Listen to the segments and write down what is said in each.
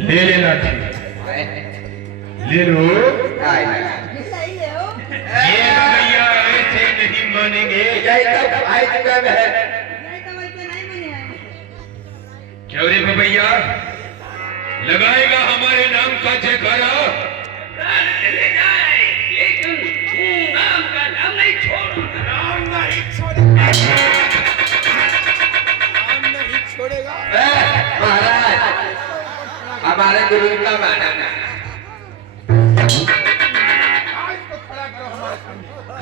ले लेना ठीक ले लो। ये भैया ऐसे नहीं मानेंगे। क्यों रे भैया लगाएगा हमारे नाम का जयकारा? नाम का नाम नहीं छोड़ेगा। महाराज हमारे गुरु का मानना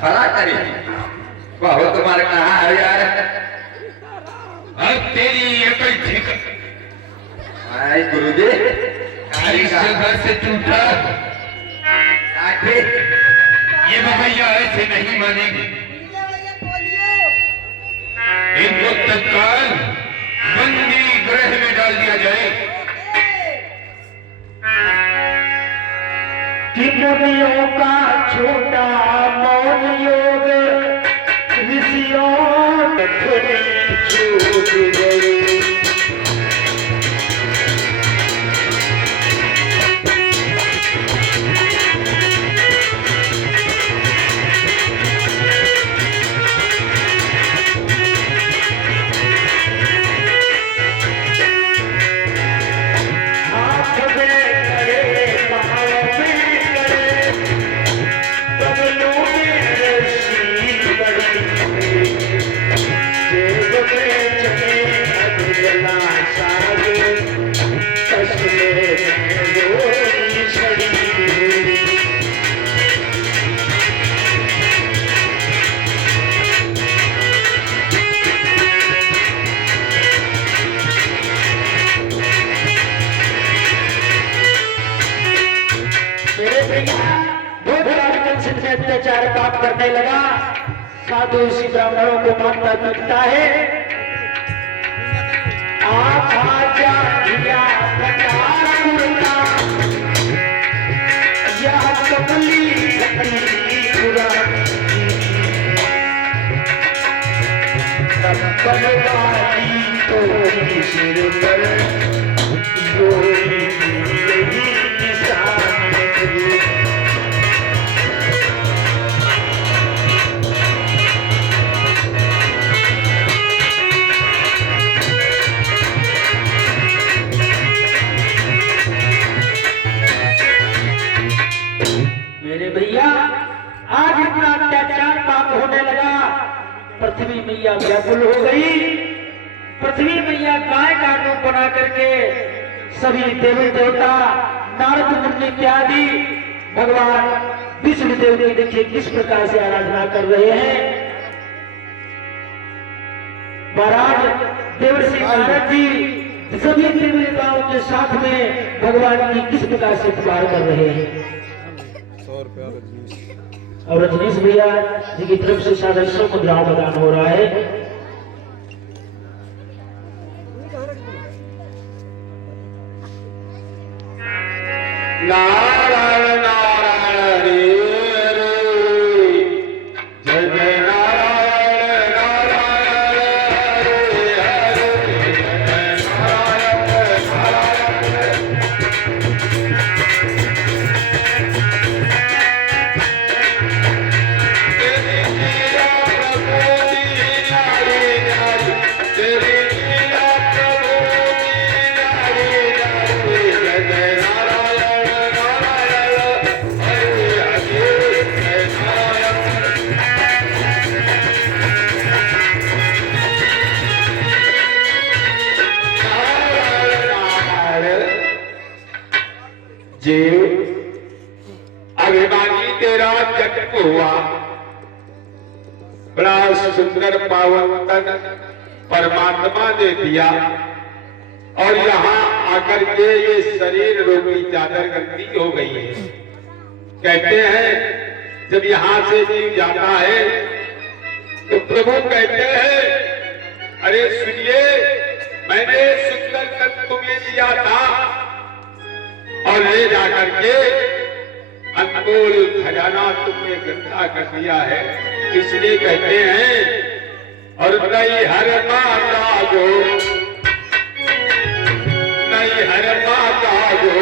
खड़ा करिए। बहुत तुम्हारे कहा है यार। अब तेरी ये कोई ठीक आई गुरुजी इस जगह से टूटा। ये भैया ऐसे नहीं मानेंगे। इनको तत्काल बंदी गृह में डाल दिया जाए। नदियों का छोटा मौन योग ऋषियों छूट गई। अत्याचार काम करने लगा। साधु इसी ब्राह्मणों को मानता पीटता है। सिर पर पृथ्वी मैया व्याकुल हो गई। पृथ्वी मैया गाय का रूप बना करके सभी देवी देवता नारद मुनि इत्यादि भगवान विष्णु देव की देखिए किस प्रकार से आराधना कर रहे हैं। महाराज देवर्षि नारद जी सभी देवी देवताओं के साथ में भगवान की किस प्रकार से पुकार कर रहे हैं। और रजनीश भैया जी की तरफ से सादर मुद्राओं का दान हो रहा है। नारायण नारायण रे रे जय जय नारायण नारायण रे हरे जय नारायण नारायण। जी अभिमानी तेरा जन्म हुआ, बड़ा सुंदर पावन तन परमात्मा ने दिया और यहाँ आकर के ये शरीर रूपी चादर गंदी हो गई है। कहते हैं जब यहाँ से जीव जाता है तो प्रभु कहते हैं अरे सुनिए मैंने सुंदर तन तुम्हें दिया था और ले जाकर के अनमोल खजाना तुमने गंदा कर दिया है। इसलिए कहते हैं और नहीं हर माता जो नहीं हर माता जो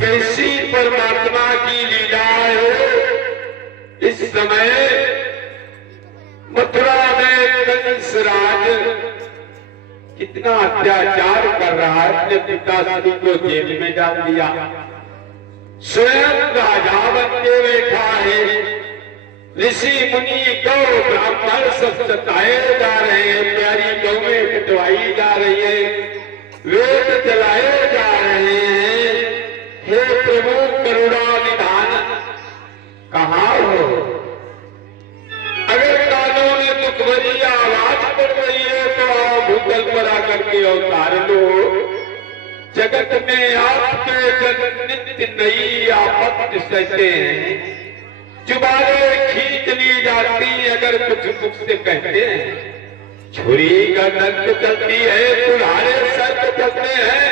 कैसी परमात्मा की लीला है। इस समय मथुरा में कंस राज कितना अत्याचार कर रहा है, अपने पिताश्री को जेल में डाल दिया, स्वयं राजा बन के बैठा है। ऋषि मुनि गौ ब्राह्मण सब सताए जा रहे हैं, प्यारी गौएं पिटवाई जा रही है, वेद जलाए जा रहे हैं। हे प्रभु करुणा निधान कहाँ हो? अगर कानों में दुख भरी आवाज पड़ रही है तो आओ भूतल पर आकर के अवतार लो। जगत में आपके जन नित्य नई आफत सहते हैं, जुबानें खींच ली जाती अगर कुछ मुख से कहते हैं। छुरी का दंड चलती है, तुम्हारे सर चलते हैं,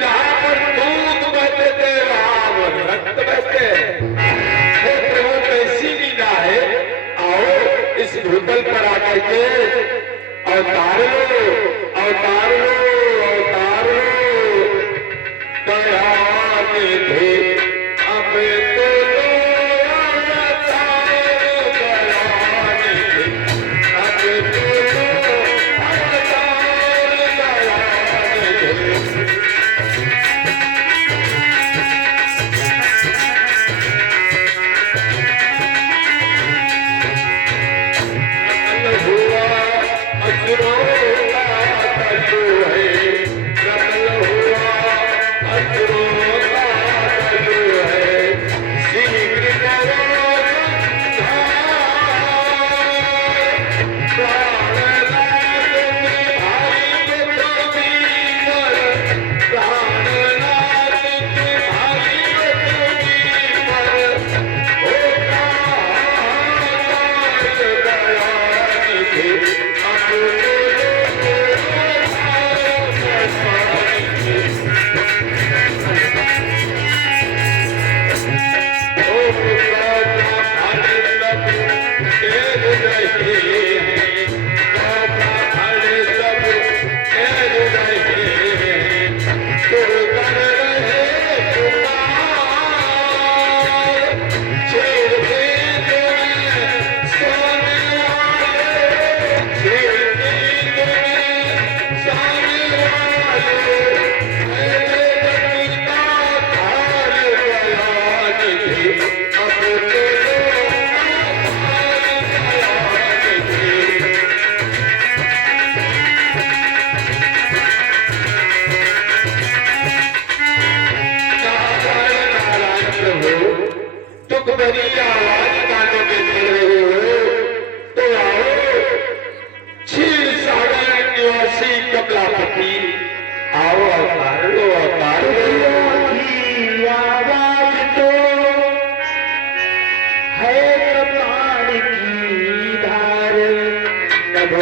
जहां पर दूध बहते थे वहां रक्त बहते। हे प्रभु कैसी लीला है, आओ इस भूतल पर आकर के अवतार लो, अवतार लो, अवतार लो। दया निधि अब तो लो अवतार, दया निधि अब तो लो अवतार, दया निधि।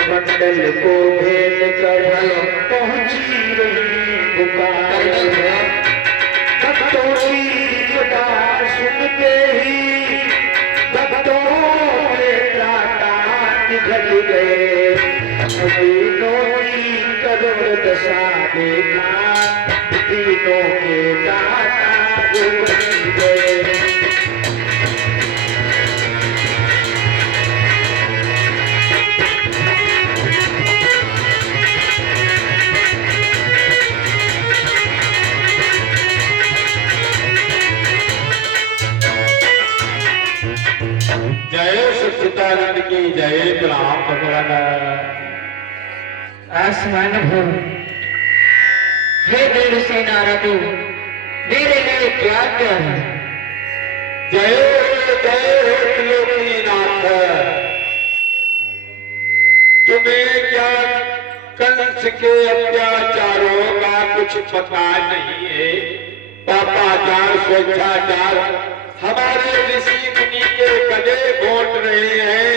मंडल को भेद कर पहुंची रही पुकार। भक्तों की पुकार सुनते ही भक्तों के प्राण निकल गए। तीनों की कदम दशा देखा, तीनों के दाता उड़ गए। जय प्रणाम भगवान। आसमान हो हे देव से नारद मेरे लिए क्या क्या है। जय जय त्रिलोकीनाथ। तुम्हें क्या कंस के अत्याचारों का कुछ पता नहीं है। पापाचार स्वेच्छाचार हमारे ऋषि मुनि के गले घोट रहे हैं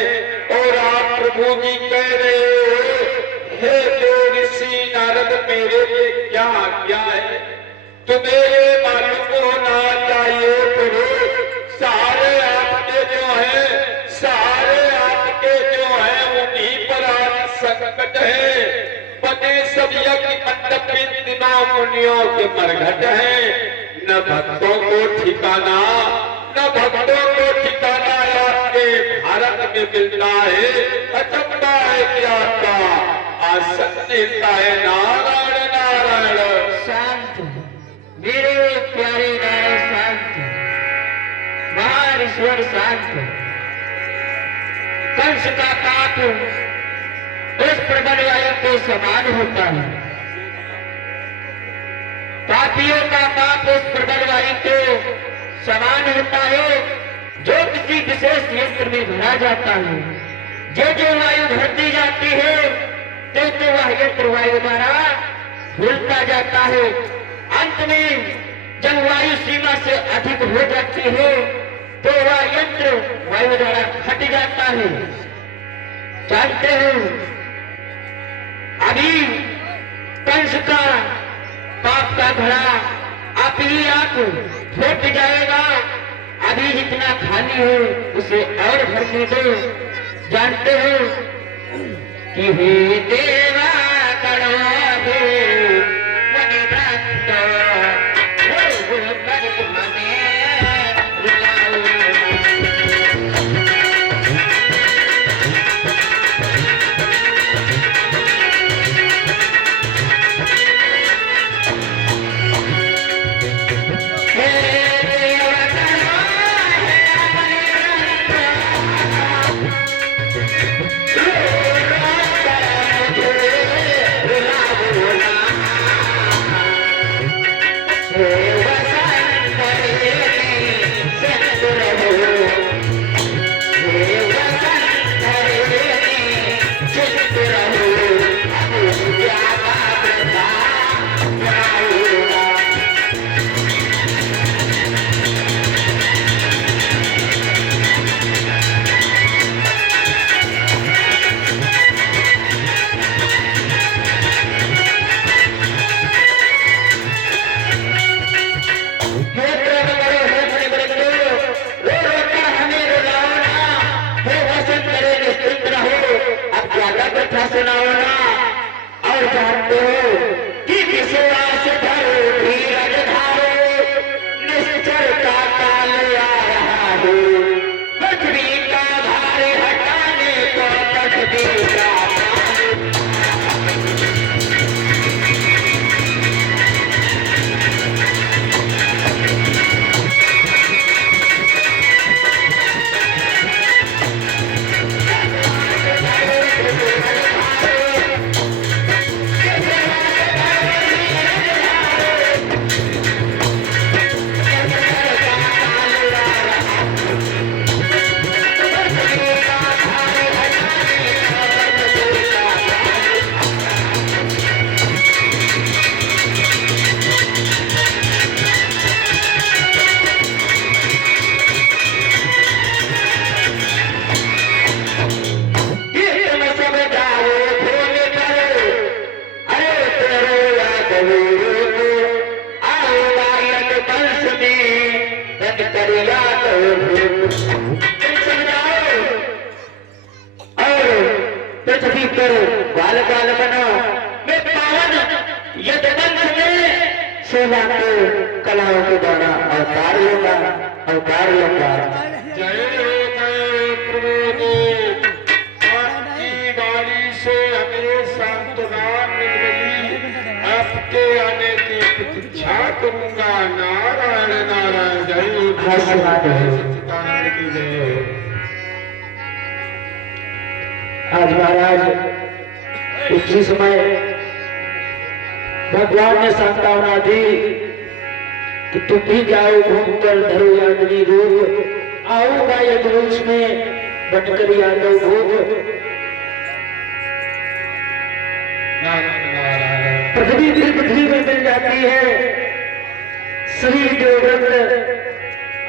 और आप प्रभु जी कह रहे हो हे देव ऋषि नारद मेरे लिए क्या आज्ञा है। तुम्हें ये मालूम होना चाहिए प्रभु सारे आपके जो है उन्हीं पर आज संकट है। बने सब यज्ञ मंडप इन दिनों मुनियों के मरघट है। न भक्तों को ठिकाना आपके भारत में मिलता है। अचंबा है कि आपका आसन मिलता है। नारायण नारायण। शांत मेरे प्यारे नारायण शांत महान ईश्वर शांत। कंस का पाप उस प्रबल वायु के समान होता है। पापियों का पाप उस प्रबल वायु के समान होता है जो किसी विशेष यंत्र में भरा जाता है। जो वायु भरती जाती है तो वह यंत्र वायु द्वारा फूलता जाता है। अंत में जब वायु सीमा से अधिक हो जाती है तो वह यंत्र वायु द्वारा फट जाता है। जानते हो अभी कंस का पाप का घड़ा आप ही आप फट जाएगा। अभी जितना खाली है उसे और भरने दो। जानते हो कि हे देवा करो सेवा को कलाओं के द्वारा अवतार लेगा। जय प्रभु जी। आपकी वाणी से हमें सांत्वना मिल गई। आपके आने की प्रतीक्षा करूंगा। नारायण नारायण। जय सच्चिदानंद की जय। आज महाराज उसी समय भगवान ने सांत्वना दी कि तुम भी जाओ घूमकर धरो यादनी रूप, आऊंगा यदुवंश में बनकर यादव भोग। पृथ्वी में मिल जाती है, सभी देवव्रत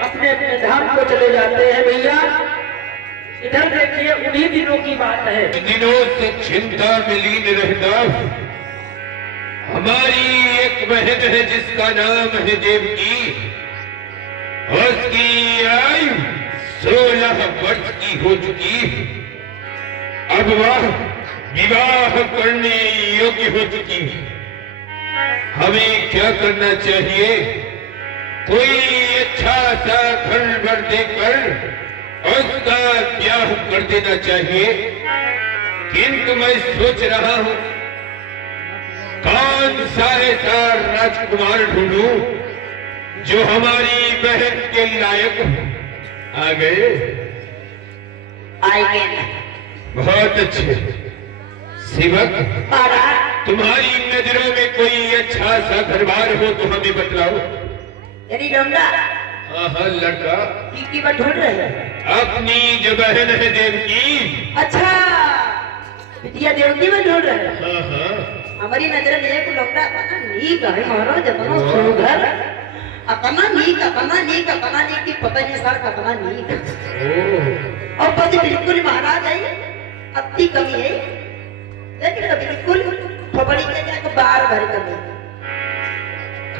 अपने अपने धाम को चले जाते हैं। भैया इधर देखिए, उन्हीं दिनों की बात है। दिनों से चिंता में लीन रहता हमारी एक बहन है जिसका नाम है देवकी। उसकी आयु 16 वर्ष की हो चुकी। अब वह विवाह करने योग्य हो चुकी। हमें क्या करना चाहिए? कोई अच्छा सा घर वर देकर उसका ब्याह कर देना चाहिए। किंतु मैं सोच रहा हूं कौन सा ऐसा राजकुमार ढूंढूं जो हमारी बहन के लायक हो। आ गए? आएंगे। बहुत अच्छे। सेवक, तुम्हारी नजरों में कोई अच्छा सा घरबार हो तो हमें बतलाओ। यदि लौंडा हाँ हाँ लड़का की बात ढूंढ रहे हैं। अपनी जो बहन है देवकी। अच्छा, बिटिया देवकी में ढूंढ रहे हैं। हाँ हाँ हमारी नजर में एक लौंडा अपना नीक है महाराज, अपना सुघर, अपना नीक की पता नहीं सर अपना नीक। और पति बिल्कुल महाराज है, अति कमी है, लेकिन बिल्कुल थोड़ी के जाकर बार भर कमी।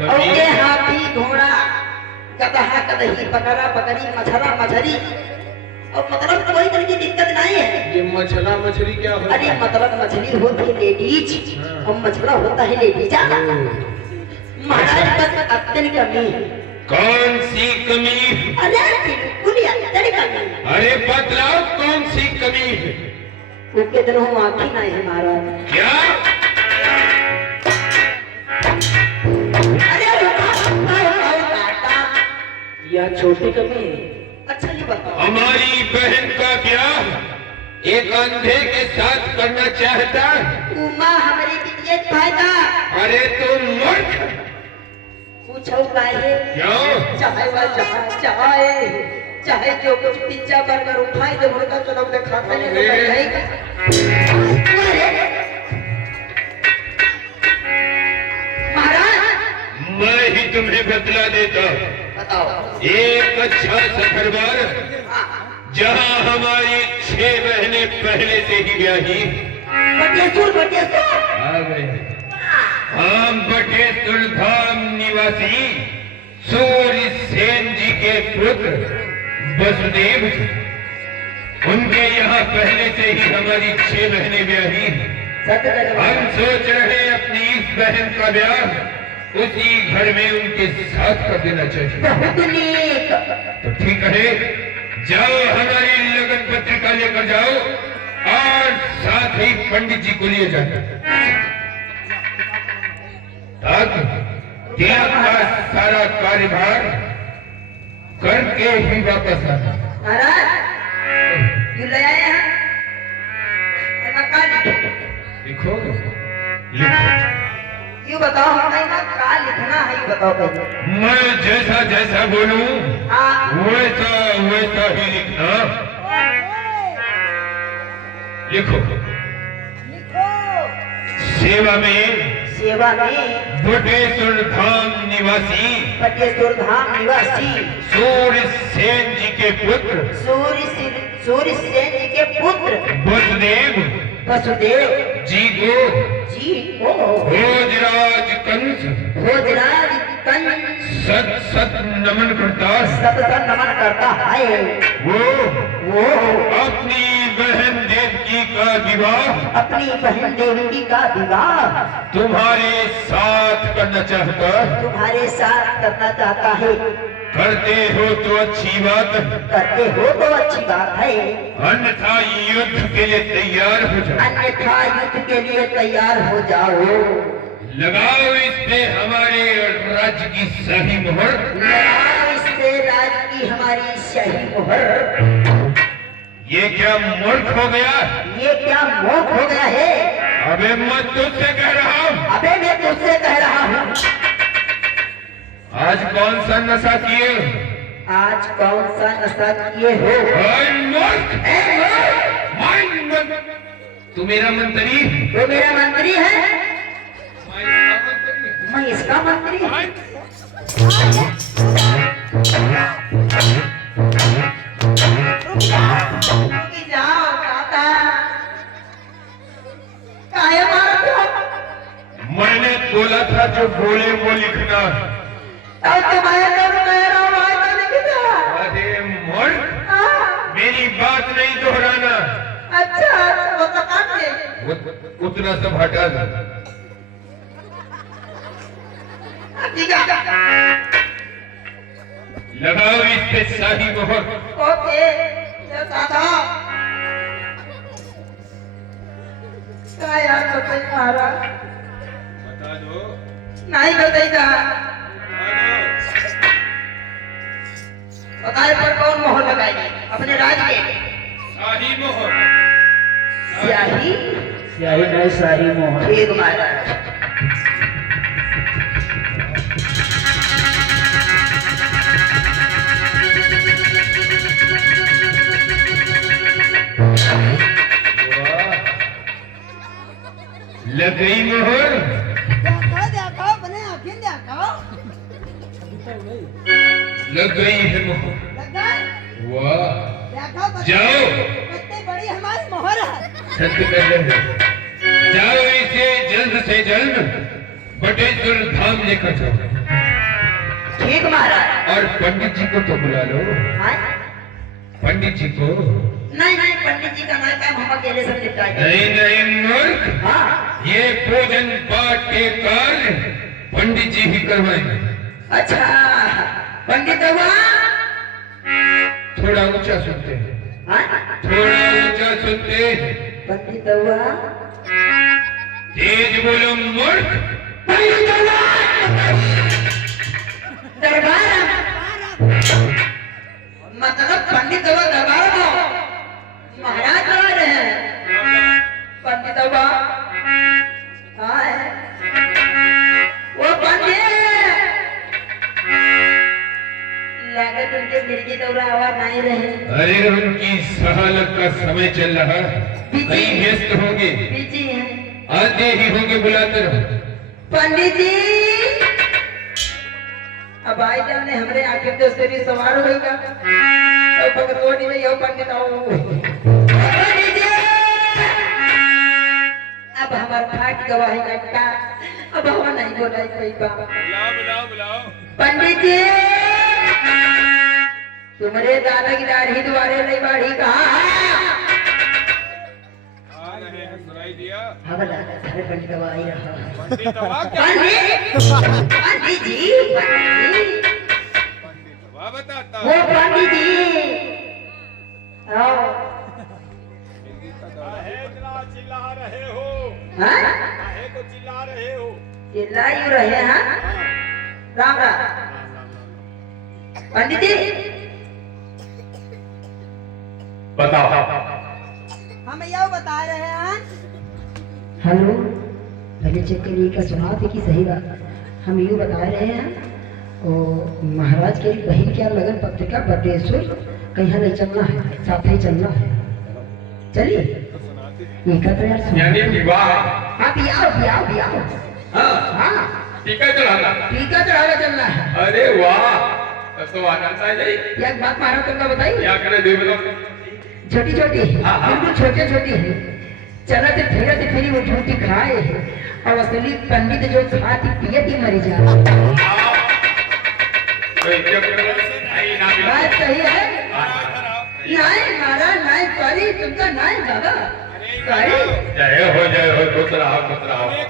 और ये हाथी घोड़ा गधा कदही पकड़ा पकड़ी मछला मछली, और मतलब कोई तरह की दिक्कत नहीं है। ये मछला मछली क्या होता अरे मतलब मछली होती है लेडीज और मछला होता है लेडीज। महाराज बस अत्यंत कमी। कौन सी कमी? अरे बिल्कुल अत्यंत कमी। अरे बतलाओ कौन सी कमी है? वो किधर हूँ आँखी नहीं है महाराज। क्या? यह छोटी कमी है। अच्छा ये बताओ, हमारी बहन का ब्याह एक अंधे के साथ करना चाहता। उमा हमारी बिटिया फायदा अरे तुम मूर्ख! पूछो काहे? क्यों? चाहे वह चाहे जो कुछ पिज्जा बर्गर उठाए जो मुर्गा चलो उन्हें खाते नहीं तो महाराज मैं ही तुम्हें बतला देता। बताओ। एक अच्छा सा घरबार जहाँ हमारी 6 बहनें पहले से ही ब्याही। बटेसुर आ गए। हम बटेसुर धाम निवासी सूर्य सेन जी के पुत्र वसुदेव, उनके यहाँ पहले से ही हमारी 6 बहनें ब्याही। हम सोच रहे हैं अपनी इस बहन का ब्याह उसी घर में उनके साथ कर देना चाहिए। तो ठीक है, जाओ हमारी लगन पत्रिका लेकर जाओ और साथ ही पंडित जी को लिए जाओ। तब तिलक का सारा कार्यभार करके ही वापस आना। महाराज क्यों ले आए हैं? लिखोगे? लिखो। यू बताओ हमें क्या लिखना है, यू बताओ पहले। मैं जैसा जैसा बोलूं हाँ। वैसा वैसा ही लिखना। लिखो। सेवा में बटेसुर धाम निवासी सूर्य सेन जी के पुत्र वसुदेव जी को भोजराज कंस सत सत नमन करता है। वो अपनी बहन देवकी का विवाह तुम्हारे साथ करना चाहता है। करते हो तो अच्छी बात है, अन्यथा युद्ध के लिए तैयार हो जाओ। लगाओ इस पे हमारे राज्य की सही मोहर। ये क्या मूर्ख हो गया? ये क्या मूर्ख हो गया है? अबे मैं तुझसे कह रहा हूँ, अबे मैं तुझसे कह रहा हूँ, आज कौन सा नशा किए? आज कौन सा नशा किए हो? ओए मूर्ख! तू मेरा मंत्री? तो मेरा मंत्री है, मैं इसका मंत्री हूँ। मैं इसका मंत्री। रुक जाओ दादा, काहे मारते हो? मैंने बोला था जो बोले वो लिखना। अब तुम्हारे तो कह रहा हूँ आज मैंने किया। अरे मूर्ख, हाँ, मेरी बात नहीं दोहराना। अच्छा अच्छा वो तो काट दे। उतना सब हटा दे। ठीक है, लगाओ इस पे शाही मोहर। ओके ये दादा क्या यार बताई मारा बता दो। नहीं बताएगा, बताए पर कौन मोहर लगाएगी अपने राज के? शाही मोहर। स्याही? स्याही नहीं शाही मोहर। ठीक महाराज। लग गई मोहर? देखो देखो अपने आँखें देखो, लग गई है मोहर। लग गए? वाह! देखो जाओ, कितनी बड़ी हमारी मोहर है। सत्य कर रहे हो। जाओ इसे जल्द से जल्द बटेश्वर धाम लेकर जाओ। ठीक महाराज। और पंडित जी को तो बुला लो। हाँ? पंडित जी को? नहीं नहीं पंडित जी का नहीं, काम हम अकेले सब निपटाएंगे। नहीं नहीं मूर्ख, हाँ ये पूजन पाठ के कार्य पंडित जी ही करवाएंगे। अच्छा पंडित हुआ? थोड़ा ऊंचा सुनते हैं, हाँ? थोड़ा ऊंचा सुनते हैं। पंडित हुआ? तेज बोलो मूर्ख। पंडित हुआ? दरबार मतलब पंडित हुआ दरबार में महाराज बना रहे हैं। पंडित हुआ? हाँ है वो पंडित लागत उनके मिर्गी दौरा आवाज नहीं रहे। अरे उनकी सहालत का समय चल रहा है, कहीं व्यस्त होंगे, बिजी है। आते ही होंगे, बुलाते रहो। पंडित जी अब आई जाने हमरे आंखें तो से भी सवार होएगा और भगतोनी में यो पंडित आओ। पंडित जी अब हमार फाट गवाही लटका, अब हम नहीं बोलाई कोई बात। बुलाओ बुलाओ बुलाओ। पंडित जी तुम्हारे दादा की दाढ़ी द्वारे नहीं बाढ़ी कहा? आ रहे हैं, सुनाई दिया। हाँ बोला सारे पंडित गवाही रहा। पंडित हुआ क्या? पंडित पंडित जी पंडित पंडित हुआ बताता वो पंडित जी आओ। इतना चिल्ला रहे हो? हाँ? काहे को चिल्ला रहे हो? चिल्ला यूं रहे हैं? राम राम पंडित जी बताओ। हम यह बता रहे हैं। हेलो पहले चेक करिए क्या सुना थी कि सही बात। हम यूँ बता रहे हैं और महाराज के बहन क्या लगन पत्रिका बटेश्वर कहीं नहीं चलना है, साथ ही चलना है। चलिए ये का तो यार सुना। यानी विवाह? हाँ बियाह बियाह बियाह। हाँ हाँ टीका चढ़ाना। टीका चढ़ावा चलना है। अरे वाह, तब तो आनंद आ जाए। एक बात महाराज तुमको बताइए। क्या करे दे बताओ। छोटी छोटी हाँ, हाँ। बिल्कुल छोटे छोटी है, चलते फिरते फिर वो झूठी खाए और असली पंडित जो खाती पियती मरी जा। बात सही है। नहीं महाराज नहीं, सॉरी तुमका नहीं दादा, सॉरी। जय हो खुश रहो।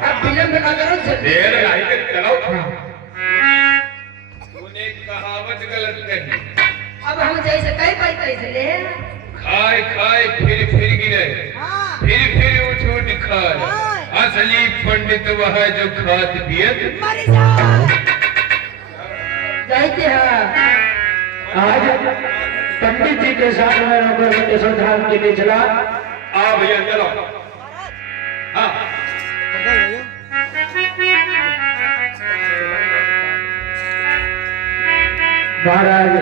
अब फिल्म बना करो जल्दी। देर नहीं कर चलाओ। हाँ। तूने कहावत गलत कही। अब हम जैसे कई पाई कैसे ले। खाए खाए फिर गिरे, हाँ। फिर उठ उठ खाए। हाँ। असली पंडित वह जो खात पियत मर जाए। जाते हैं आज पंडित जी के साथ में होकर बटेश्वर धाम के लिए चला। आ भैया चलो। हाँ महाराज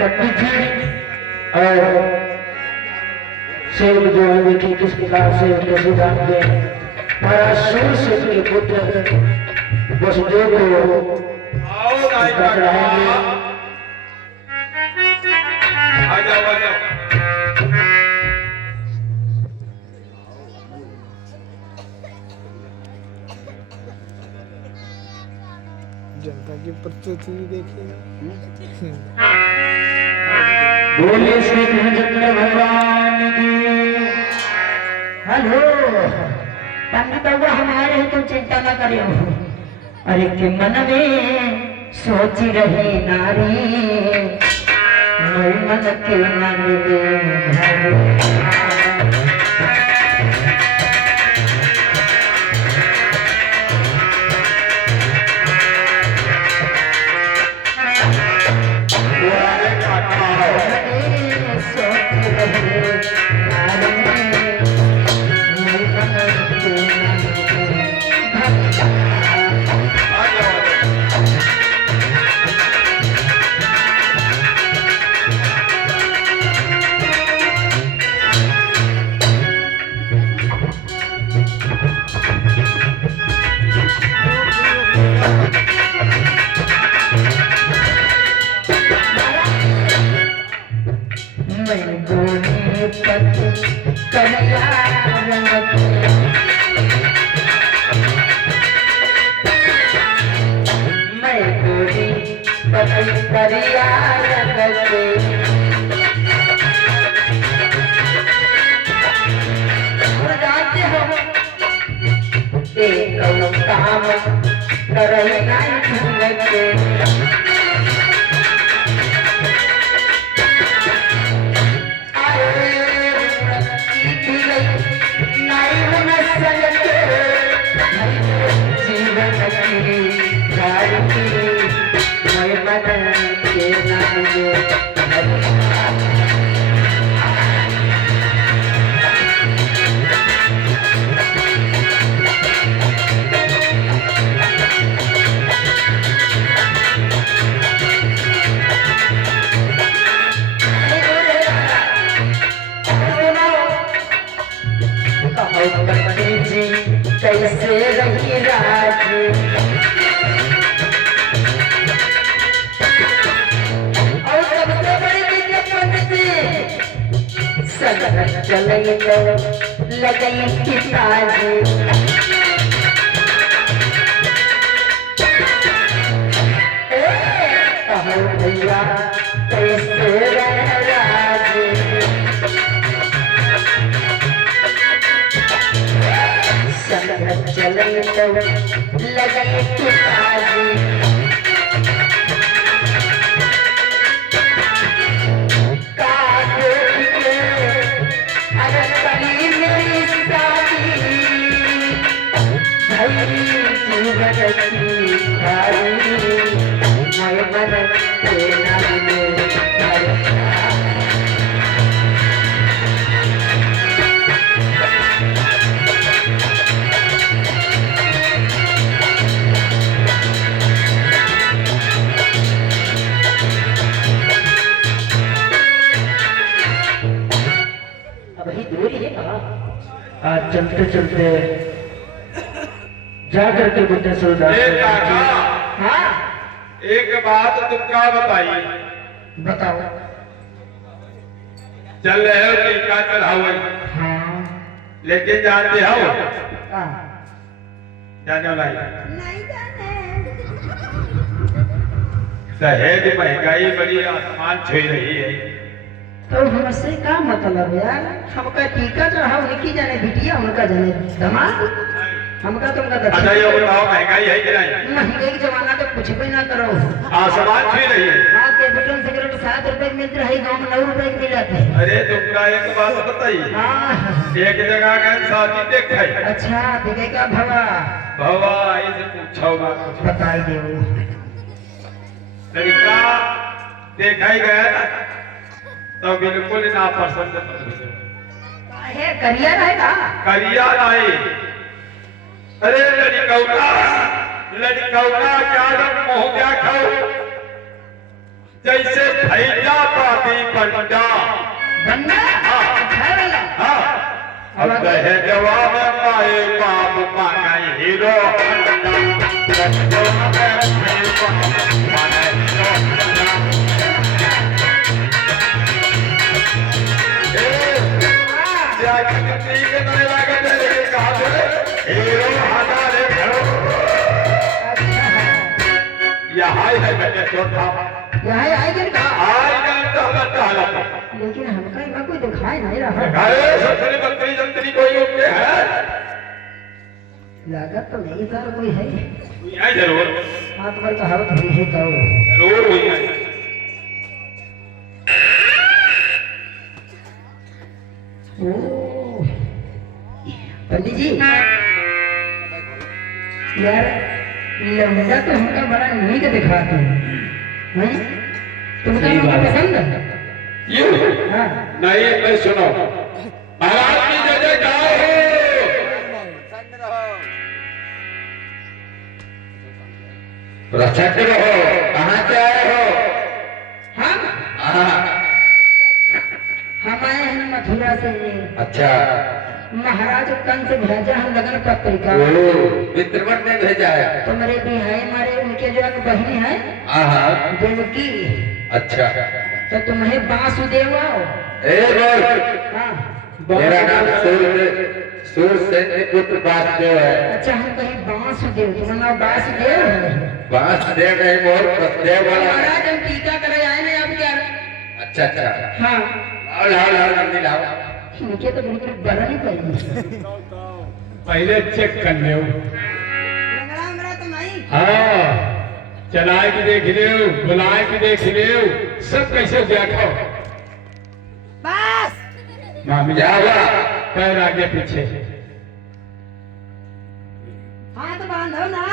पंडित जी और सेवक जो है देखिए किस प्रकार से बटेश्वर धाम के महाराज सूर्य के पुत्र वसुदेव को आओ नाई काका। आ जाओ आ जाओ। जनता की प्रस्तुति देखिएगा। बोलिए श्री कृष्ण भगवान की। हेलो पंडित बाबू हमारे ही तुम चिंता न करियो। अरे के मन में सोची रही नारी मन के न मिले कैसे रही राजी और सबसे बड़ी दिक्कत सगन चलई तो लगई पिताजी भैया कैसे रह राजी सगन चलई तो लगई पिताजी आज चलते चलते जाकर के बटेश्वर धाम ए काका, हाँ एक बात तुम क्या बताइए? बताओ। चल रहे हो टीका चढ़ाओ, हाँ लेकिन जानते हो हाँ। जाने भाई नहीं जाने। दहेज महंगाई बड़ी आसमान छुई रही है। तो हमसे क्या मतलब यार? हमका टीका चढ़ाओ, उनकी जाने बिटिया, उनका जाने दामाद। हमका तुमका अच्छा दक्षिणा ये बताओ महंगाई है कि नहीं? महंगाई के जमाना तो कुछ भी ना करो। आसमान छू रही है। हाँ कैपिटल सिगरेट 7 रुपए की मिलती रही, गाँव में 9 रुपए की मिलाते हैं। अरे तुमका एक बात बताइए, हाँ एक जगह का शादी देखा है, अच्छा देखे का भवा भवा ऐसे पूछो बात बताई दे। लड़का देखा ही गया ना तो बिल्कुल ना पसंद है करिया रहेगा। करिया नहीं। अरे लड़कौना क्या जब मुँह क्या खाओ जैसे भैया पाती पंडा बन्ना है वाला। हाँ अब कहे जवाब पाए बाप मांगे हीरो यहाँ आएंगे कहा, लेकिन हमका यहाँ कोई दिखाई नहीं रहा। लागत तो नहीं सर कोई है। जरूर हाँ तुम्हारी कहावत हुई है तो जरूर हुई है। ओ, पंडित जी यार लौंडा तो हमका बड़ा नीक दिखाते हैं, तुमका हमका पसंद है। यूं हाँ नहीं मैं सुनो महाराज की जय जयकार हो। प्रसन्न रहो। कहाँ से आए हो? हम आए हैं मथुरा से। अच्छा महाराज कंस भेजा हम लगन पत्रिका। मित्रवट ने भेजा है। तो मेरे बिहाई मारे उनके जो एक बहन है देवकी। अच्छा तो तुम्हें वासुदेव आओ। हाँ मेरा नाम सूरसेन पुत्र वासुदेव है। अच्छा हम कहीं वासुदेव, तुम्हारा नाम वासुदेव है। वासुदेव नहीं मोर वसुदेव वाला। महाराज हम टीका करे आए ना आप क्या। अच्छा अच्छा हाँ लाओ जल्दी लाओ। इनके तो बिल्कुल बड़ा नहीं पड़ी। पहले चेक कर लो। लंगड़ा तो नहीं। हाँ चलाए की देख लो, बुलाए की देख लो, सब कैसे देखो। बस मामी क्या हुआ? पैर आगे पीछे। हाथ बांधो ना,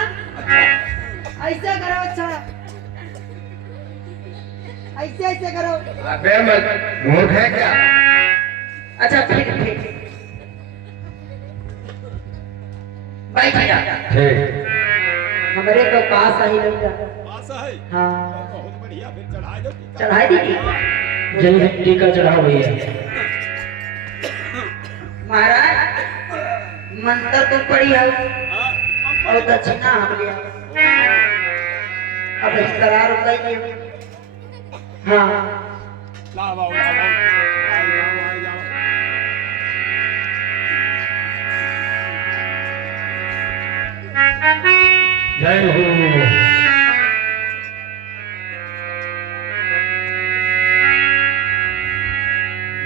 ऐसे करो। अच्छा ऐसे करो। अबे मत मूर्ख है क्या? अच्छा ठीक बैठ जा। ठीक हमारे तो पास आई लग जा। हाँ बहुत बढ़िया फिर चढ़ाए दो। चढ़ाई दी। जल्दी टीका चढ़ाओ भैया। महाराज मंत्र तो पड़ी है और दक्षिणा हम लिया। अब करार हो गई। हाँ लाओ जय हो।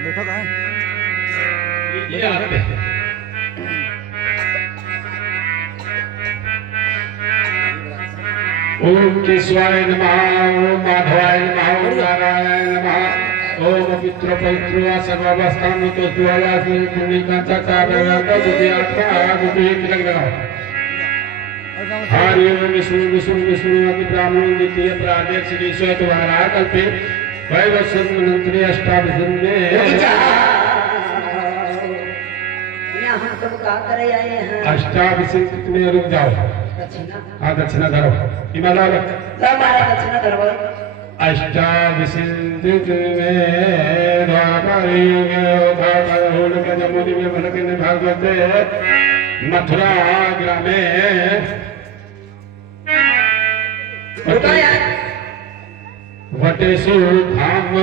बैठो कहाँ? ये आते हैं। ओम केशवाय नमः, ओम माधवाय नमः, ओम नारायणाय नमः, ओम पवित्र पवित्र सर्वावस्थान तो द्वायासि पुण्यकांता चारवता दुतियात्मा दुतिय लगाओ। हरि ओम विष्णु अति ब्राह्मण द्वितीय प्रादेश श्री श्वेत वाराह कल्पे वैवस्वत मंत्री अष्टादशे यहाँ हम सब का करे आए हैं। अष्टादशे में रुक जाओ। दक्षिणा हाँ दक्षिणा करो। हिमालय ला महाराज दक्षिणा करवाओ। अष्टाविंशतिः में द्वापर युगे उद्धार के जमुनी में भलके ने भागवते मथुरा ग्रामे वटेषु धाम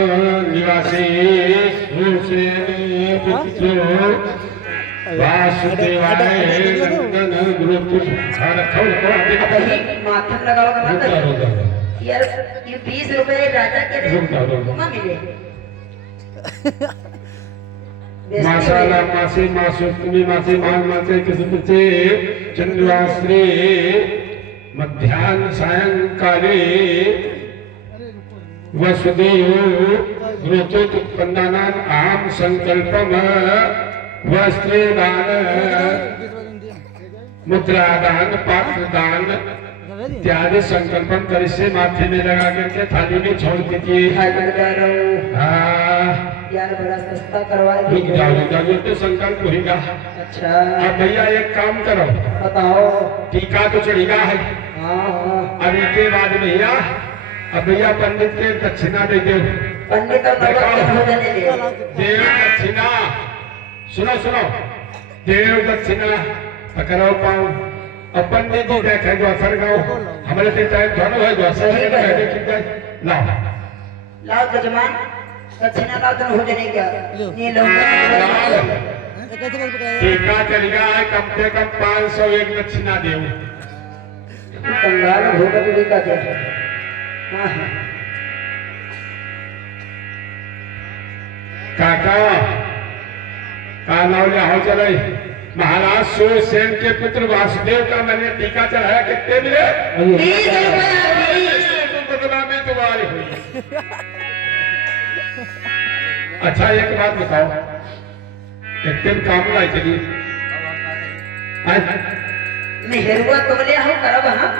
निवासी सुसेन पुत्र वासुदेवाय नंदन गुरु माथे में लगाओ का मतलब यार ये 20 रुपए राजा के रुक जाओ। मिले। मासाला मासे मासोत्तमी मासे मान मासे किसुतचे चंद्रवाश्रे मध्याह्न सायंकाले वसुदेव ऋतुत्पन्नानां आम संकल्पम वस्त्रदान मुद्रादान पात्रदान इत्यादि संकल्पन करिसे माथे में लगा करके थाली में छोड़ दीजिए। यार बड़ा सस्ता करवा रुक जाओ तो संकल्प होगा। अच्छा अब भैया एक काम करो, बताओ। टीका तो चढ़ेगा है। हाँ अब इसके बाद भैया अब भैया पंडित के दक्षिणा दे दो। पंडित और नवरत्न हो जाने दे। देव दक्षिणा सुनो सुनो, देव दक्षिणा पकड़ो पाओ। अब पंडित जी देखे जो असर गाओ हमारे से टाइम थोड़ा है जो असर लाओ लाओ जजमान दक्षिणा लाओ तो हो जाने क्या ये लोग टीका चलेगा कम से कम 501 दक्षिणा देव। कंगाल होगा तो का क्या। हाँ हाँ काका का नाम ले चले महाराज सूरसेन के पुत्र वासुदेव का मैंने टीका चढ़ाया कितने मिले? 20 रुपया। बदनामी तुम्हारी हुई। अच्छा एक बात बताओ, एक दिन काम लाई चली नेहरुआ तुमने हो करब हाँ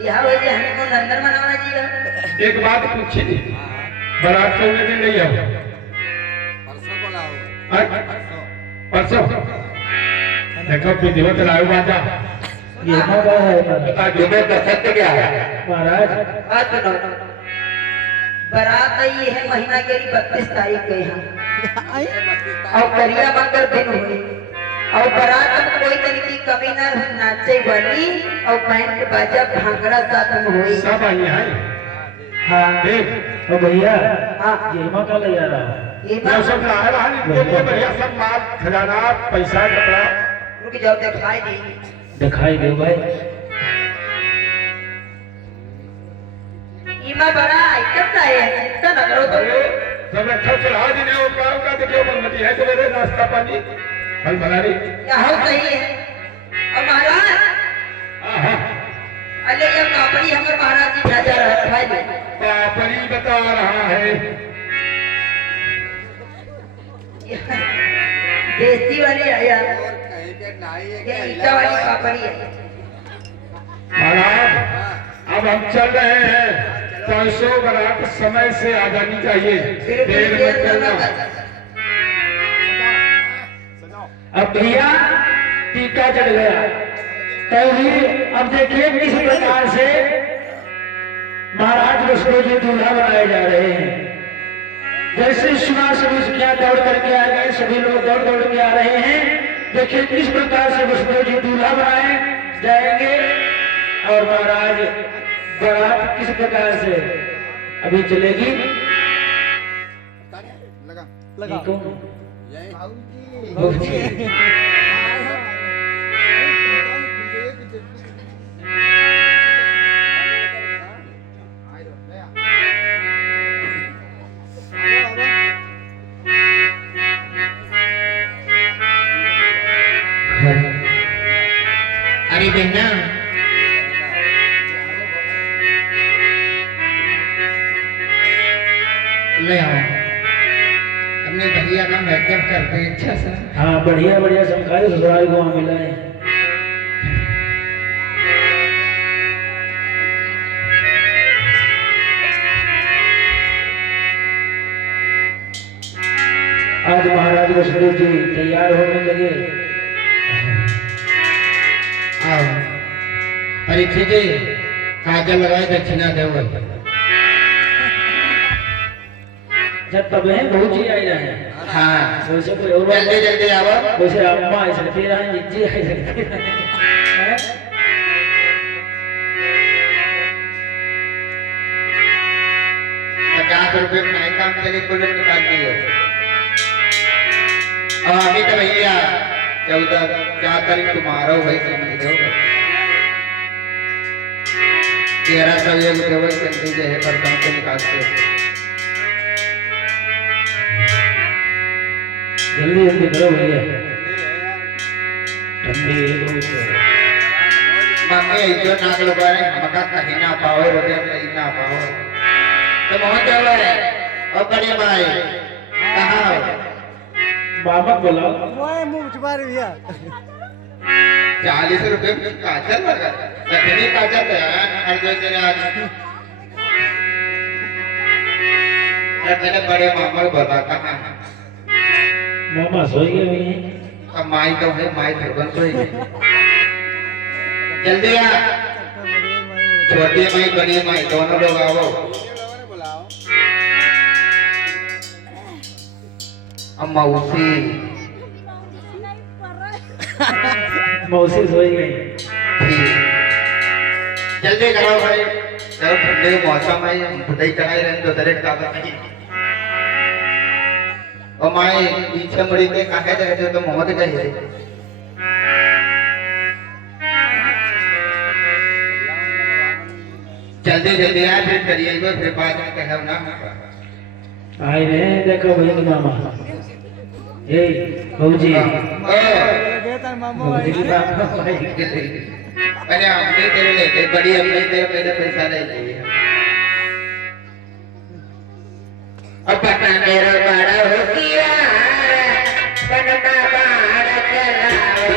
यह हो जे हमको नंदन मनावा जी। एक बात पूछी थी, बारात को दिन नहीं आओ परसों देखो विधिवत लाओ बाजा ये क्या है बता जो सत्य क्या है महाराज? बात सुनो बारात आई है महीना के 32 तारीख के यहाँ और करिया मंगल दिन हुई और बारात में कोई तरह की कमी न नाचे वाली और बैंड बाजा भांगड़ा साथ में हुई। सब आई है। हाँ देख ओ भैया हाँ ये मां का ले जा रहा है। ये वो बात सब लाए रहा नहीं बढ़िया सब माल खजाना पैसा कपड़ा रुक जाओ दिखाई दी। दिखाई दे भाई। इमा बड़ा आइटम का है चिंता न करो तुम। सब अच्छा चला जी ने वो का देखियो बनती है तो मेरे नाश्ता पानी फल भलारी यहाँ सही है और महाराज हां अरे ये कापड़ी हमारे महाराज जी भेजा रहा है भाई पापड़ी बता रहा है देसी वाली है यार ये ईटा वाली पापड़ी है। महाराज अब हम चल रहे हैं, 500 बारात समय से आ जानी चाहिए, देर मत करना। अब भैया टीका चढ़ गया तो भी अब देखिए किस प्रकार से महाराज वसुदेव जी दूल्हा बनाए जा रहे हैं। जैसे सुना सभी क्या दौड़ करके आ गए, सभी लोग दौड़ दौड़ के आ रहे हैं। देखिए किस प्रकार से वसुदेव जी दूल्हा बनाए जाएंगे और महाराज बारात किस प्रकार से अभी चलेगी। लगा अरे बहना ले आओ अपने भैया का मेकअप कर दे अच्छा सा। हाँ बढ़िया बढ़िया समझाए ससुराल को वहां मिला है। आज महाराज वसुदेव जी तैयार होने लगे। आओ परीक्षित जी काजल लगाए दक्षिणा देव जब तब है बहुत ही आई रहे हैं। हाँ वैसे कोई और जल्दी जल्दी आओ। वैसे अम्मा आई सकती रहे, जी आई सकती रहे। 50 रुपए में काम के लिए कुल निकाल दिए और अभी तो भैया 4 तारीख तुम्हारा हो भाई समझ लो 1300 रुपये जल्दी जो है बर्तन को निकालते हो। जल्दी जल्दी करो भैया ठंडी बहुत है मम्मी ऐसे नाक लगा रहे हमका कहीं ना पावे रुपया कहीं ना पावे तो मोहन चल रहे और बड़े भाई कहाँ हो बाबा बोला वो है मुंह तुम्हारे भैया 40 रुपए में काजल लगा लकड़ी काजल है हर जो तेरे आज तेरे बड़े मामा को बता कहाँ है मामा सोई गए भैया अब माई तो है माई थरबन सोई गई जल्दी आ छोटी माई बड़ी माई दोनों लोग आओ अम्मा उसी मौसी सोई गई जल्दी करो भाई जब ठंडे मौसम है हम खुदाई कराई रहे तो तेरे कागज नहीं और माई पीछे मुड़ी के काहे जाते तो मोहम्मद कही जल्दी जल्दी आ फिर करिए फिर बाद में कहब ना आए रहे देखो भैया मामा ए बाबूजी कहता मामा बाबूजी की बात भाई अरे हमने तेरे लेके बड़ी हमने तेरे पहले पैसा नहीं दिया अब पता मेरा बड़ा हो गया बनना बाहर चलावे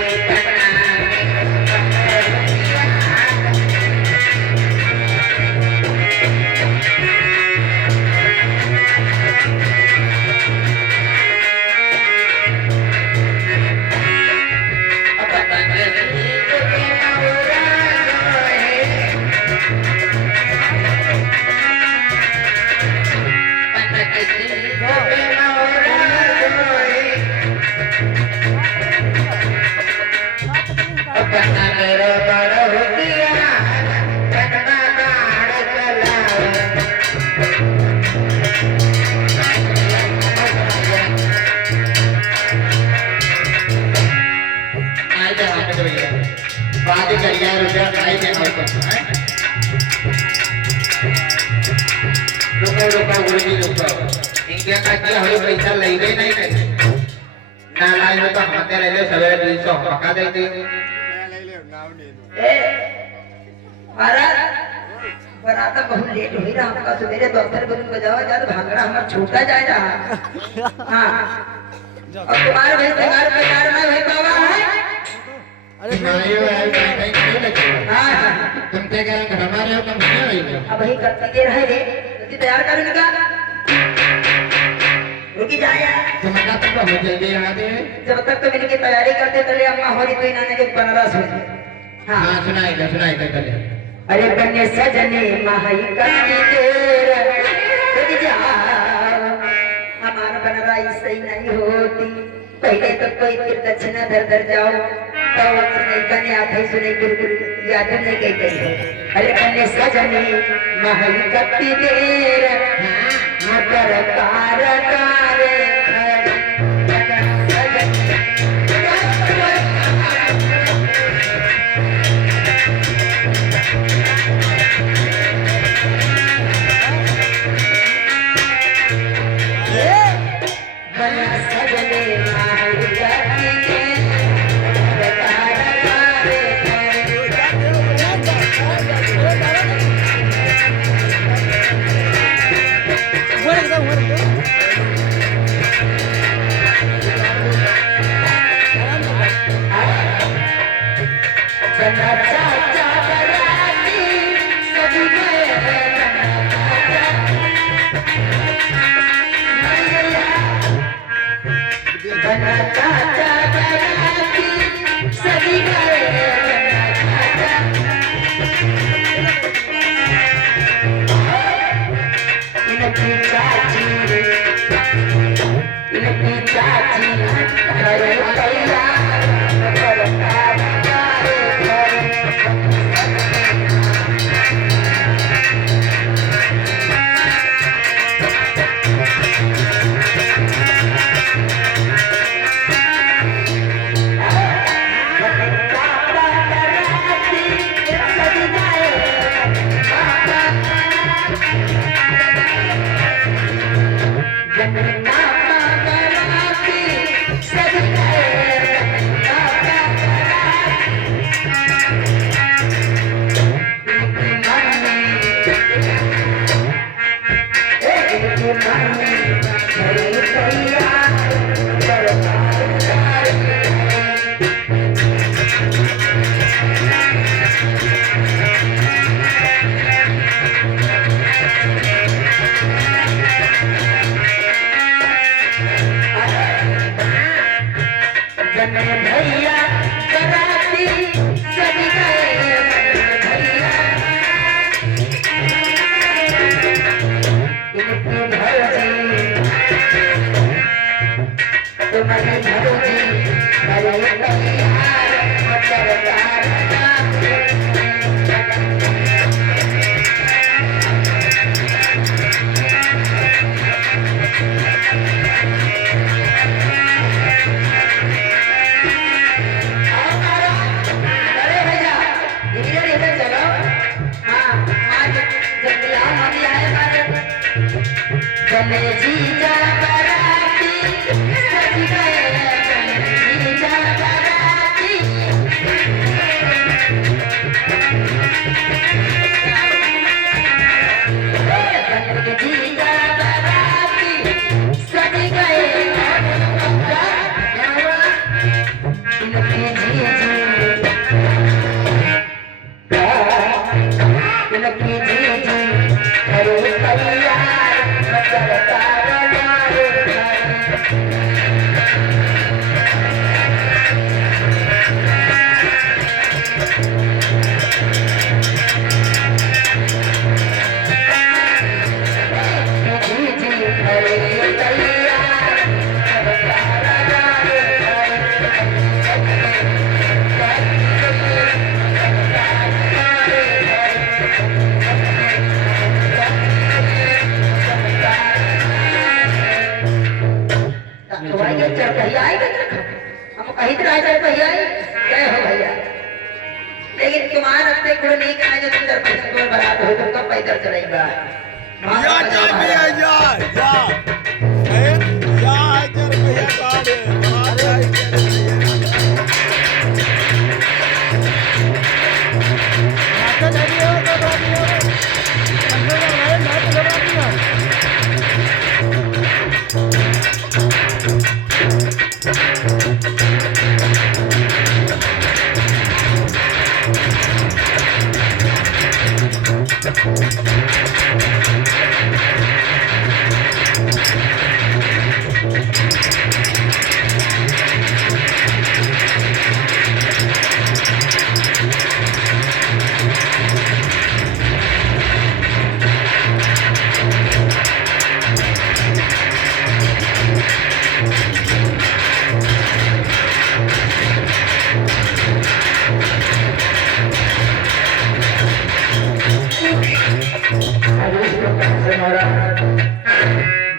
पता पैसा लेगे नहीं कहीं ना लाल में तो हाथे ले ले सवेरे 300 पका देते महाराज बरात बहुत लेट हुई रहा हमका सवेरे दफ्तर बन बजावा जा भांगड़ा हमारा छूटा जाए रहा हाँ और तुम्हारे भाई तैयार तैयार में भाई बाबा है अरे हाँ तुम क्या कह रहे हमारे हो तुम क्या हो अब वही करती देर है रे तो तैयार कर इनका रुकी जाए यार तुम का तो बहुत जल्दी आते हैं जब तक तो मिलके तैयारी करते चले अम्मा होरी तो इन्होंने के बनारस हो हाँ हाँ सुनाएगा चले अरे बने सजने माही करती देर रुक जाओ हमारा बनराई सही नहीं होती पहले तो कोई तीर दक्षिणा धर जाओ तो नहीं बने आप ही सुने बिल्कुल याद नहीं गई अरे बने सजने माही करती देर मकर कार कारे मुझे भैया कराती सभी भैया तुम्हारी भरोजी अरे कहियार मचरदार जीजा बराती सजी गए जीजा बराती जीजा बराती सजी गए लेकिन तुम्हारा अपने गुण नहीं कहा जो तुम दरपैदल को बराबर हो तुम कब पैदल चलेगा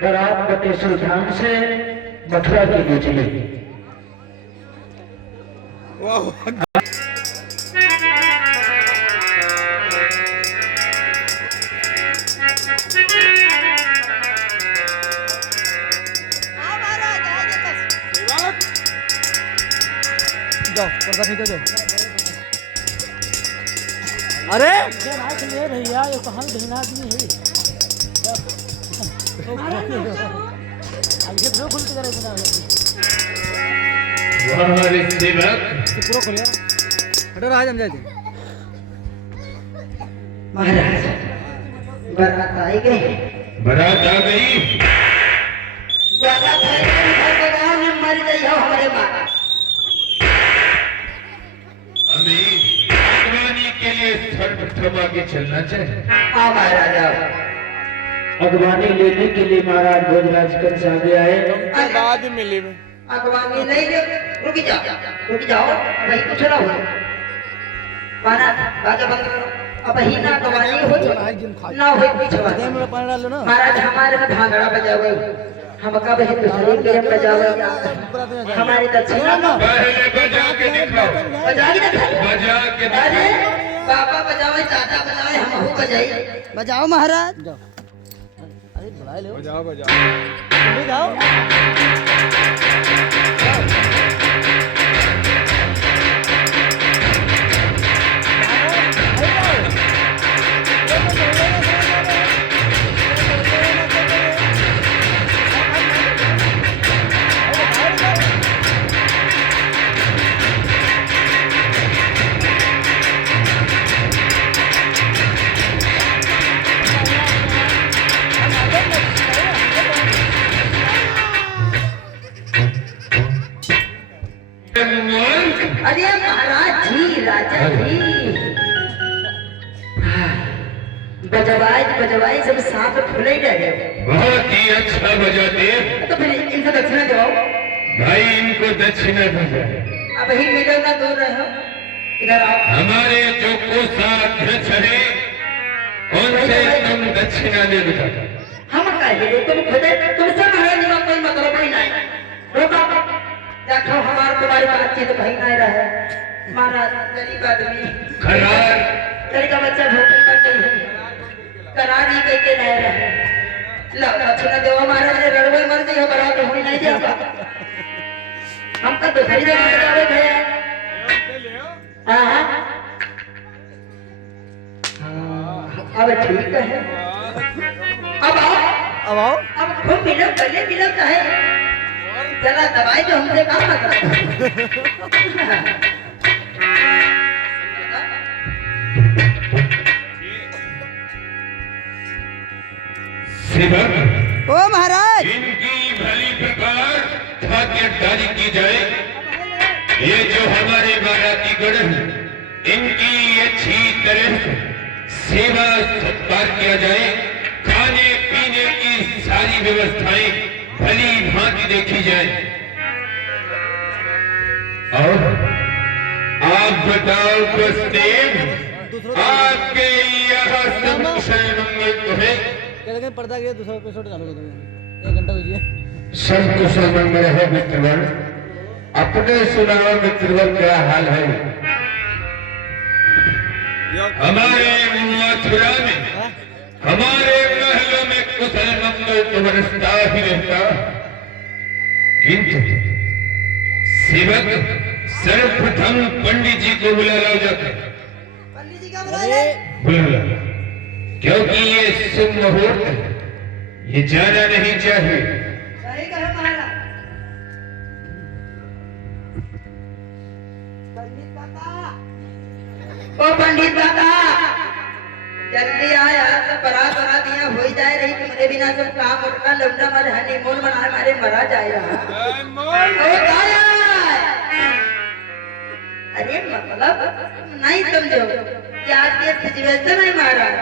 बारात बटेश्वर धाम से मथुरा की गुजरी। जाओ पर्दा खींचो जाओ। अरे ये भैया ये कहाँ ढीना आदमी है आगे तो खुल के जरा हमारे सेवक पूरा खोलिया हटो राज हम जाए महाराज बारात आई गई बारात आ गई। बारात आई गई घर के गाँव में मर गई हो हमारे माँ हमें अगवानी के लिए थमा के चलना चाहिए। हाँ महाराज अगवानी लेने के लिए महाराज भोजराज कंस आगे आए। बाद में ले अगवानी नहीं ले रुक जाओ भाई कुछ ना हो महाराज बाजा बंद करो अब ही ना अगवानी हो ना हो कुछ में पानी डालो ना महाराज हमारे में भांगड़ा बजावे हम कब है दूसरे के हम बजावे हमारी दक्षिणा ना पहले बजा के दिखाओ। बजा के दिखाओ बजा के अरे दिखाओ। पापा बजावे चाचा बजावे हम हो बजाई बजाओ महाराज जाओ अरे बुला लो बजाओ बजाओ जाओ बजवाए सब साथ फूले रहे। बहुत ही अच्छा बजाते। तो फिर इनको दक्षिणा दिलाओ। भाई इनको दक्षिणा दो। अब ही मिलो ना दूर रहो, इधर आओ। हमारे जो कोषाध्यक्ष है उनसे तुम दक्षिणा ले लो। हम कहे तुम खुद तुमसे महाराज का कोई मतलब ही नहीं। रोका देखो हमारे तुम्हारी बातचीत कहीं नहीं रहे। महाराज गरीब आदमी खरार लड़का बच्चा भूखे मर गई है, करारी के रह रहे। लो दक्षिणा दो महाराज ने लड़वे मर गई हो, बरात होई नहीं दिया। हमका तो खरीद जावे भैया। हाँ अब ठीक है। अब आओ अब खूब मिलो गले मिलो चाहे जरा दवाई जो हमसे काम ना करो। सेवक ओ महाराज इनकी भली प्रकार खातिरदारी की जाए। ये जो हमारे बाराती गण हैं इनकी अच्छी तरह से सेवा सत्कार किया जाए। खाने पीने की सारी व्यवस्थाएं भली भांति देखी जाए। और आप बताओ बसदेव आपके यहाँ सब कुशल मंगल तो है? पर्दा के दूसरा एपिसोड चालू कर दो, 1 घंटा कीजिए। सब कुशल मंगल है मित्रगण। अपने सुनाओ मित्रगण क्या हाल है? हमारे मथुरा में हमारे महलों में कुशल मंगल तो बरसता ही रहता, किंतु सेवक सर्वप्रथम पंडित जी को बुला लाओ जाकर। पंडित जी का बुलाए बुला, क्योंकि ये शुभ मुहूर्त ये जाना नहीं चाहिए। सही कहा महाराज। पंडित काका ओ पंडित काका जल्दी आया तो बरात बरात यहाँ हो ही जाए रही। तुम्हारे बिना सब काम उठका लौंडा मारे हनीमून मनाए मारे मरा जाए रहा। ओ गाया अरे मतलब नहीं समझो कि आज के सिचुएशन है महाराज।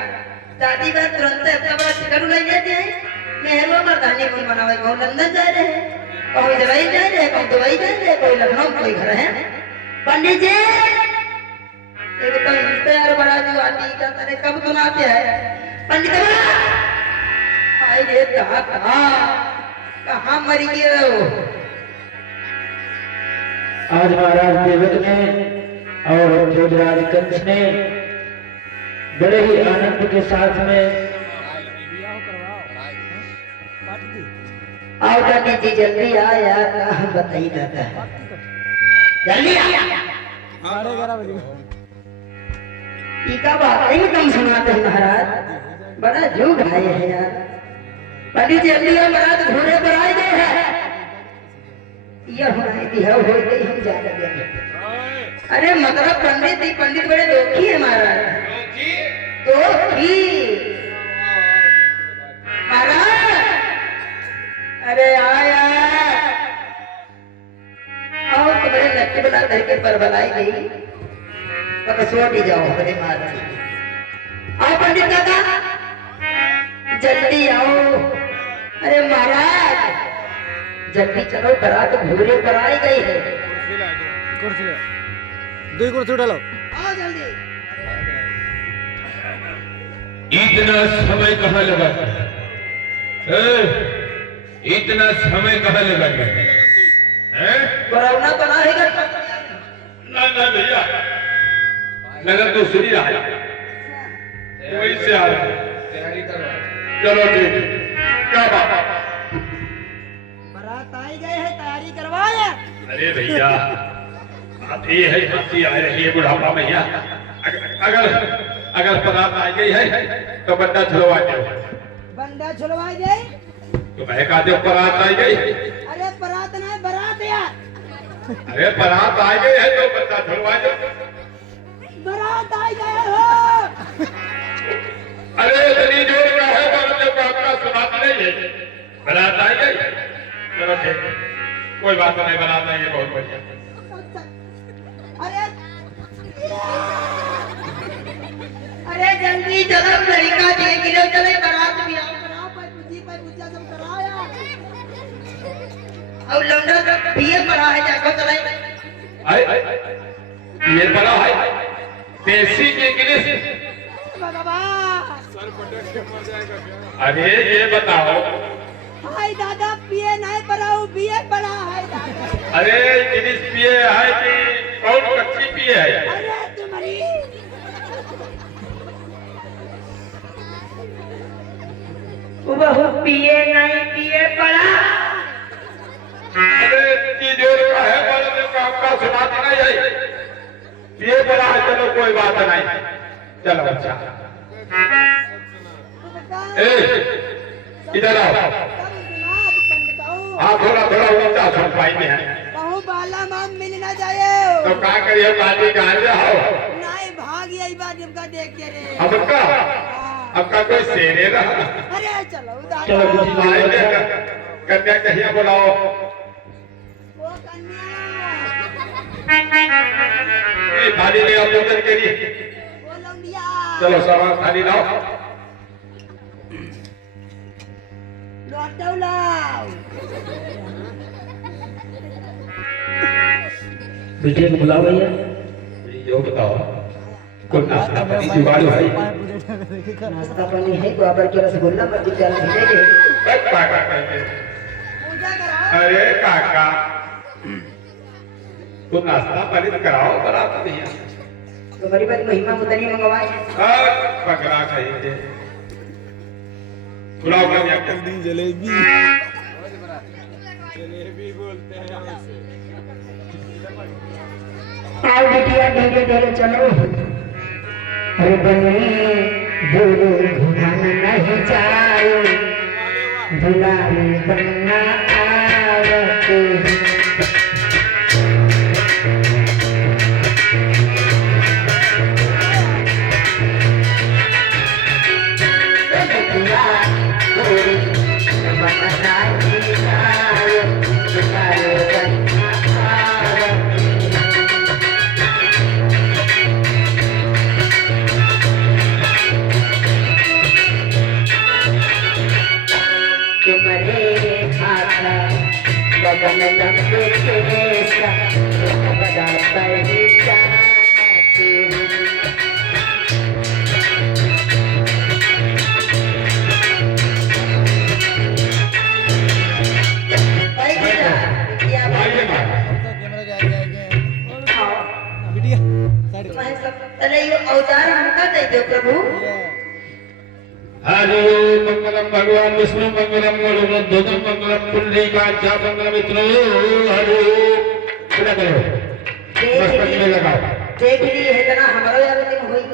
शादी का तुरंत इतना बड़ा टिकट ले लेते हैं। महलो मर्दानी कौन बनावे, कौन लंदन जा रहे हैं, कौन इजराइल जा रहे हैं, कौन दुबई जा रहे हैं, कोई लखनऊ कोई घर है। पंडित जी एक तो इंतजार बड़ा जो आदि का तने कब सुनाते हैं पंडित आई रे कहाँ मरी गए हो? आज महाराज देवक ने और जोधराज कंस ने बड़े ही आनंद के साथ में आओ पंडित जी जल्दी आ यार, कहाँ बताई जाता है, जल्दी आ। 11:30 बजे टीका बात नहीं तुम सुनाते हैं महाराज, बड़ा जोग आए हैं यार। पंडित जी जल्दी आ, महाराज घोड़े पर आए गए हैं। यह होने दी है हो गई, हम जा लगे। अरे मतलब पंडित बड़े दोखी है महाराज, दोखी महाराज। अरे आया आओ तुम्हारे लट्टी बना करके पर बनाई गई तो कसोट ही जाओ हमारे मार। आओ पंडित दादा जल्दी आओ। अरे महाराज जल्दी चलो, बारात घोड़े पर आई गई है। कुर्सी लो, 2 कुर्सी उठा लो। आओ जल्दी। इतना समय कहाँ लगा? इतना समय कहाँ लगा? कोरोना बना है ना भैया, नगर तो सुनी रहा है, वही से आ रहा है। चलो ठीक, क्या बात? बारात आई गए है, तैयारी करवाए। अरे भैया हाथी है, हाथी आ रही है बुढ़ापा भैया। अगर बारात आ गई है तो बंदा छुड़वा दो। बंदा छुड़वा गए तो मैं कहा दो बारात आ गई। अरे बारात नहीं बारात यार। अरे बारात आ गई है तो बंदा छुड़वा दो। बारात आई गए हो। अरे इतनी जोर में है तो आपका सुनाता नहीं है। बारात आ गई, चलो ठीक है, कोई बात नहीं, बारात आई है, बहुत बढ़िया। अरे अरे जल्दी चलो लड़का देख लो चले बारात में आओ कराओ पर पूजा सब कराओ यार और लौंडा बीए पढ़ा है जाको चले ये बड़ा है बेसिक इंग्लिश। अरे ये बताओ, हाय दादा बीए नहीं पढ़ाओ बीए पढ़ा है दादा। अरे इंग्लिश पिए है कि कौन कच्ची पिए है? अरे तुम्हारी बहु बीए नहीं बीए पढ़ा। अरे इतनी देर का है बोले तो आपका सुना देना यही ये बड़ा है। चलो कोई बात नहीं, चलो अच्छा। ए इधर आओ। हाँ थोड़ा थोड़ा ऊंचा सुन पाई में है कहूँ बाला माम मिल ना जाए तो क्या करिए पार्टी कहाँ जाओ? नहीं भाग यही बात जिनका देख के रे अब का कोई शेरे रहा? अरे चलो चलो आए कन्या कहिए बुलाओ। वो कन्या ये थाली ले आओ पूजन के लिए। वो लौंडिया चलो सामान थाली लाओ। लौटो लाओ बेटे को बुलाओ भैया। यो बताओ कौन नाश्ता पानी जुगाड़ भाई? नाश्ता पानी है तो आबर के रसगुल्ला पर विद्याल भेजेंगे काका कहते पूजा कराओ। अरे काका तो नाश्ता पानी कराओ बरात नहीं है। तुम्हारी बात महिमा उतनी मंगवाए पकड़ा खाएंगे बुलाओ कन्या को। आओ बिटिया धीरे धीरे चलो। अरे बने दूर घुमाना नहीं जाए दुलारी बनना आवते। अवतार हमका दे दो प्रभु। हरि मंगलम भगवान विष्णु मंगलम गरुड़ध्वजं मंगलम पुंडरीकाक्षं मंगलम मित्रो हरि पूरा करो मस्तक में लगाओ। देख ली है तना हमारो यार दिन होई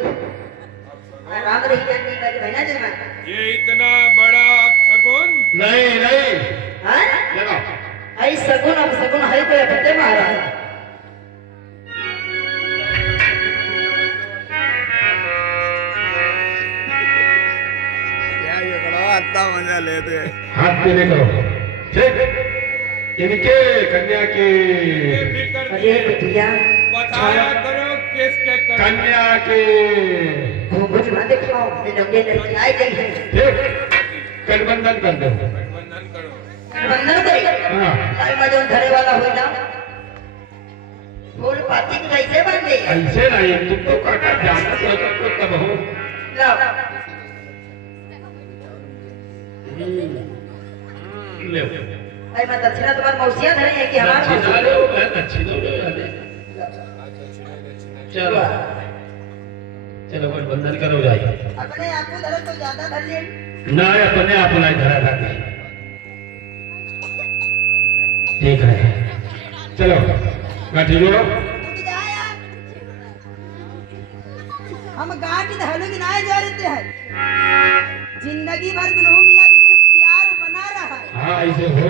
राम रही जाती का बहना जमा ये इतना बड़ा शगुन नहीं नहीं हां लगाओ। आई सगुन अब सगुन है तो फटे मारा मजा लेते हाथ पीले करो ठीक। इनके कन्या के अरे बिटिया बताया करो किसके कन्या के घूंघट ना दिखाओ लंबे लड़की आई गई है ठीक गठबंधन कर दो। बंधन करो बंधन करी हाँ आई मजोन धरे वाला हो जा फूल पाती कैसे बन गई ऐसे नहीं तुम तो काका जानत हो तुमको तब हो लो ले आई मैं दक्षिणा तुम्हारी मौसिया धरे है कि हमारा दक्षिणा लो मैं दक्षिणा लो चलो चलो गठबंधन करो जाइए। अपने आप को धरे तो ज्यादा धर ले ना अपने आप नहीं धरा था ठीक है चलो गाठी लो। हम गाड़ी धलो की नहीं जरूरत है जिंदगी भर दुनों मियां बीवी ने प्यार बना रहा है। हाँ ऐसे हो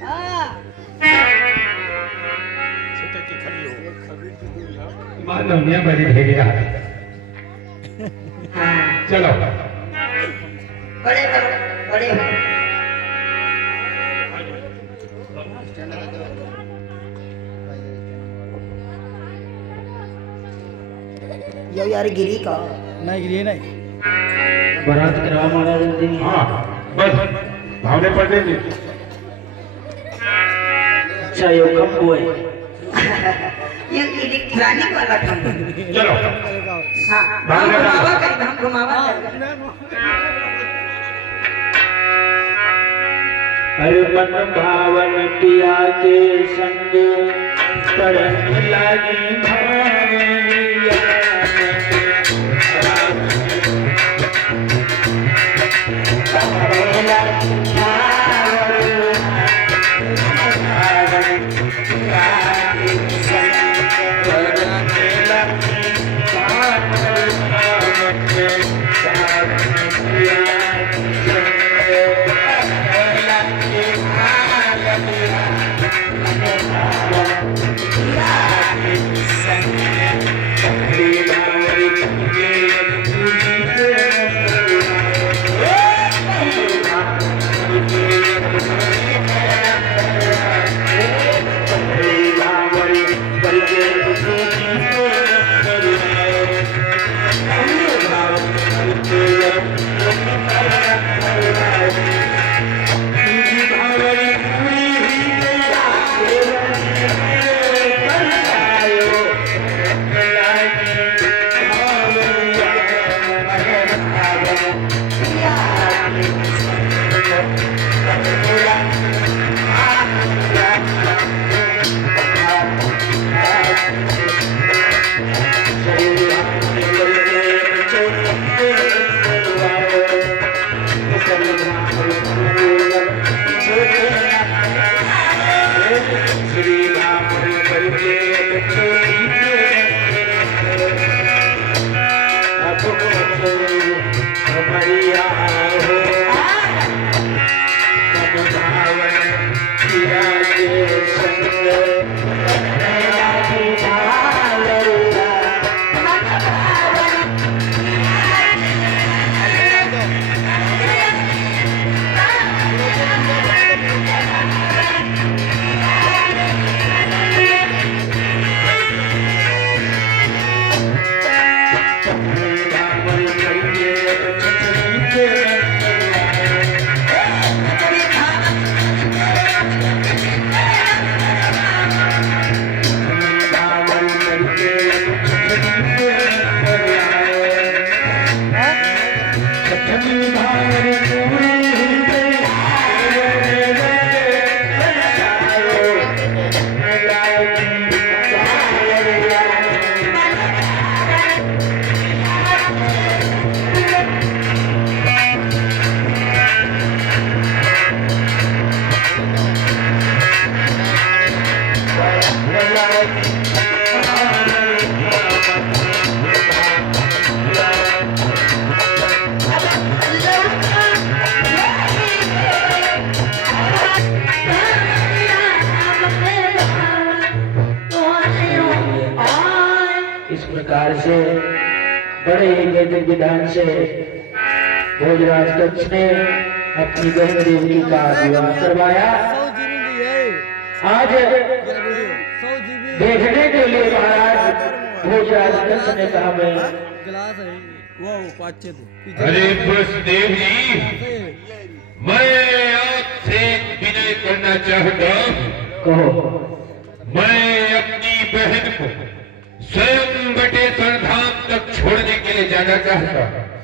हाँ मानो मियां बड़ी भेड़िया चलो बड़े करो बड़े हो Thank you. यो यार गिरी का नहीं गिरी नहीं बारात करवा महाराज जल्दी। हाँ बस भावने पड़ने दी। अच्छा ये कब हुए? ये इलेक्ट्रॉनिक वाला काम चलो हाँ हम घुमावा कर हम घुमावा कर हर मन भावन पिया के संग पड़ने लगी भावैया। से बड़े ही वैदिक विधान से भोजराज दक्ष ने अपनी बहन देवकी का विवाह करवाया। आज देखने के लिए महाराज भोजराज दक्ष ने कहा मैं अरे वसुदेव जी, मैं आपसे विनय करना चाहता हूँ। कहो। मैं अपनी बहन को स्वयं बटेश्वर धाम तक छोड़ने के लिए जाना चाहता हूँ।